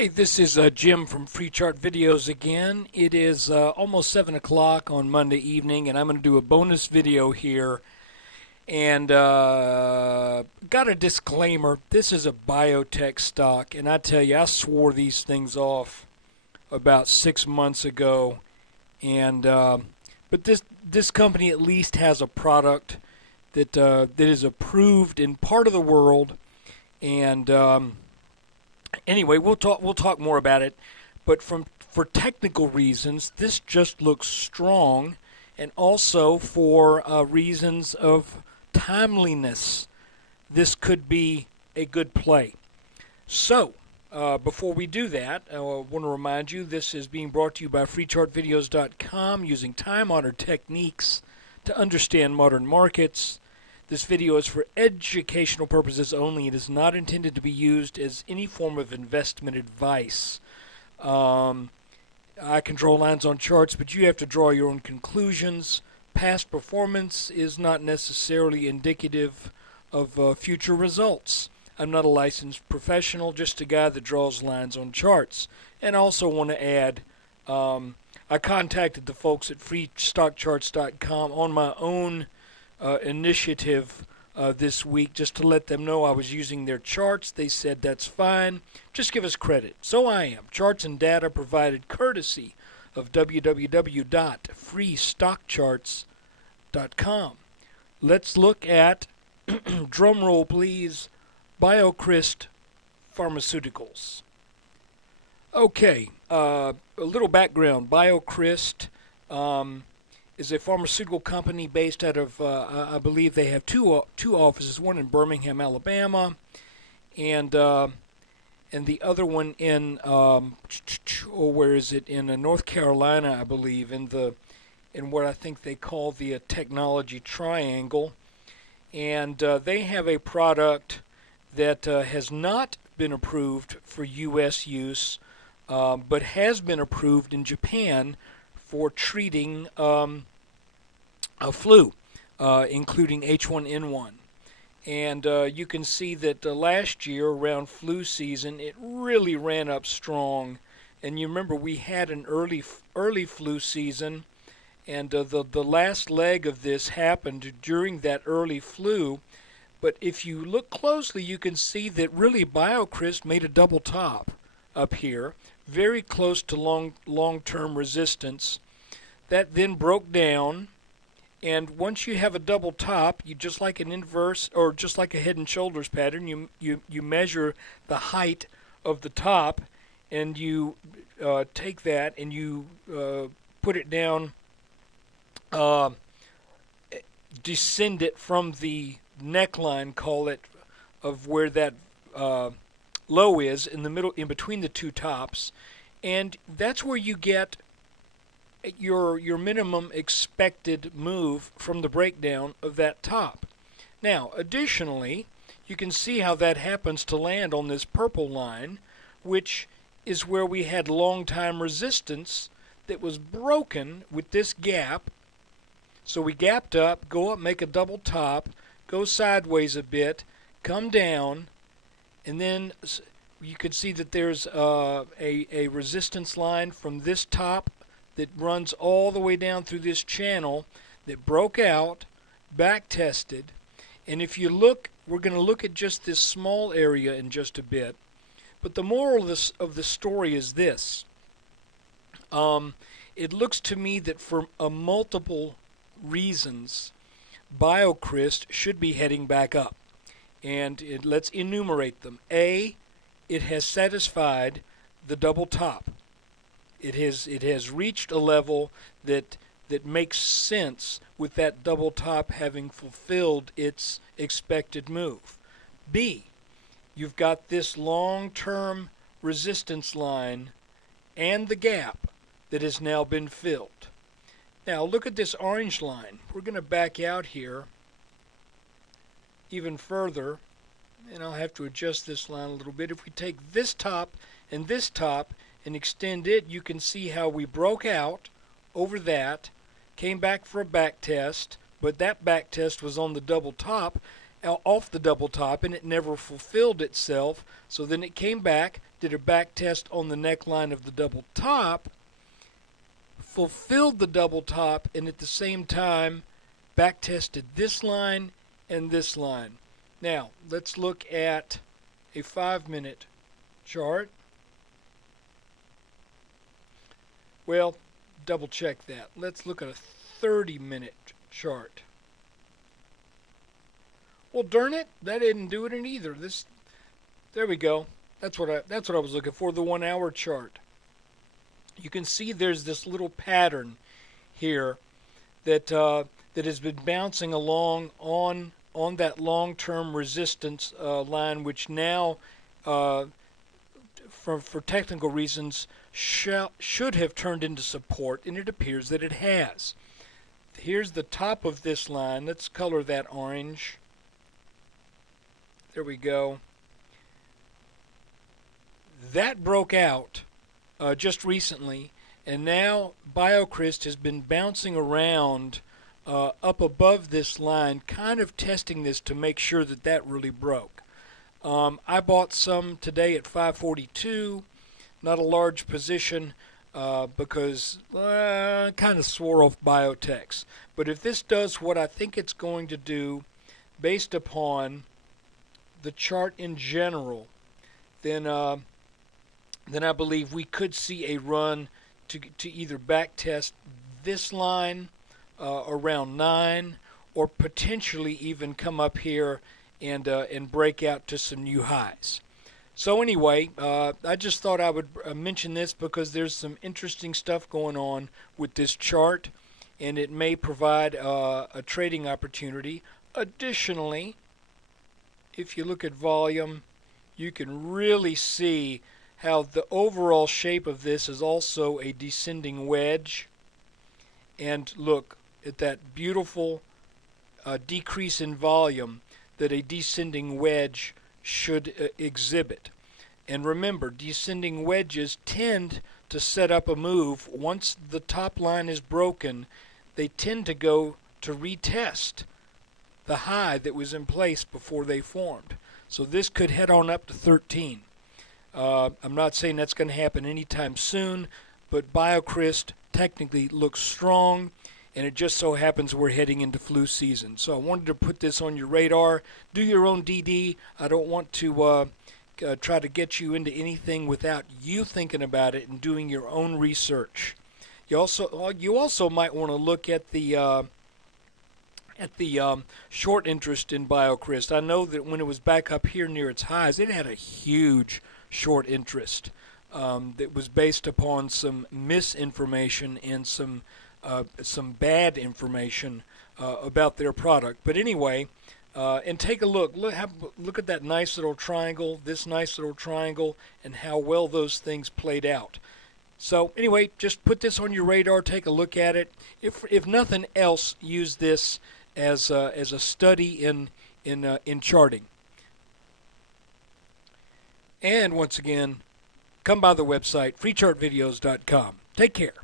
Hey, this is Jim from Free Chart Videos again. It is almost 7 o'clock on Monday evening, and I'm going to do a bonus video here. And got a disclaimer. This is a biotech stock, and I tell you, I swore these things off about 6 months ago. And but this company at least has a product that is approved in part of the world, and anyway, we'll talk more about it, but for technical reasons, this just looks strong, and also for reasons of timeliness, this could be a good play. So, before we do that, I want to remind you this is being brought to you by freechartvideos.com, using time-honored techniques to understand modern markets. This video is for educational purposes only. It is not intended to be used as any form of investment advice. I can draw lines on charts, but you have to draw your own conclusions. Past performance is not necessarily indicative of future results. I'm not a licensed professional, just a guy that draws lines on charts. And I also want to add, I contacted the folks at freestockcharts.com on my own initiative this week, just to let them know I was using their charts. They said that's fine, just give us credit. So I am. Charts and data provided courtesy of www.freestockcharts.com. Let's look at, drum roll please, BioCryst Pharmaceuticals. Okay, a little background. BioCryst is a pharmaceutical company based out of, I believe they have two offices, one in Birmingham, Alabama, and the other one in, where is it, in North Carolina, I believe, in what I think they call the technology triangle. And they have a product that has not been approved for U.S. use, but has been approved in Japan for treating a flu, including H1N1. And you can see that last year, around flu season, it really ran up strong. And you remember we had an early flu season, and the last leg of this happened during that early flu. But if you look closely, you can see that really BioCryst made a double top up here, very close to long-term resistance. That then broke down, and once you have a double top, you, just like an inverse or just like a head and shoulders pattern, you measure the height of the top, and you take that and you put it down, descend it from the neckline, call it, of where that low is, in the middle, in between the two tops, and that's where you get your minimum expected move from the breakdown of that top. Now, additionally, you can see how that happens to land on this purple line, which is where we had long time resistance that was broken with this gap. So we gapped up, go up, make a double top, go sideways a bit, come down, and then you could see that there's a resistance line from this top that runs all the way down through this channel that broke out, back tested. And if you look, we're going to look at just this small area in just a bit. But the moral of the story is this. It looks to me that for multiple reasons, BioCryst should be heading back up. And let's enumerate them. A, it has satisfied the double top. It has reached a level that makes sense with that double top having fulfilled its expected move. B, you've got this long-term resistance line and the gap that has now been filled. Now look at this orange line. We're going to back out here even further, and I'll have to adjust this line a little bit. If we take this top and extend it, you can see how we broke out over that, came back for a back test, but that back test was on the double top, off the double top, and it never fulfilled itself. So then it came back, did a back test on the neckline of the double top, fulfilled the double top, and at the same time back tested this line and this line. Now let's look at a 5-minute chart. Well, double check that. Let's look at a 30-minute chart. Well, darn it, that didn't do it in either. There we go. That's what I was looking for. The 1-hour chart. You can see there's this little pattern here that that has been bouncing along on that long-term resistance line, which now, for technical reasons, should have turned into support, and it appears that it has. Here's the top of this line. Let's color that orange. There we go. That broke out just recently, and now BCRX has been bouncing around up above this line, kind of testing this to make sure that that really broke. I bought some today at 542, not a large position because I kind of swore off biotechs. But if this does what I think it's going to do based upon the chart in general, then I believe we could see a run to either back test this line around 9, or potentially even come up here and break out to some new highs. So anyway, I just thought I would mention this because there's some interesting stuff going on with this chart, and it may provide a trading opportunity. Additionally, if you look at volume, you can really see how the overall shape of this is also a descending wedge. And look at that beautiful decrease in volume that a descending wedge should exhibit. And remember, descending wedges tend to set up a move. Once the top line is broken, they tend to go to retest the high that was in place before they formed. So this could head on up to 13. I'm not saying that's going to happen anytime soon, but BCRX technically looks strong, and it just so happens we're heading into flu season. So I wanted to put this on your radar. Do your own DD. I don't want to try to get you into anything without you thinking about it and doing your own research. You also might want to look at the short interest in BCRX. I know that when it was back up here near its highs, it had a huge short interest that was based upon some misinformation and some bad information about their product. But anyway, and take a look. Look at that nice little triangle, this nice little triangle, and how well those things played out. So anyway, just put this on your radar. Take a look at it. If nothing else, use this as a study in charting. And once again, come by the website freechartvideos.com. Take care.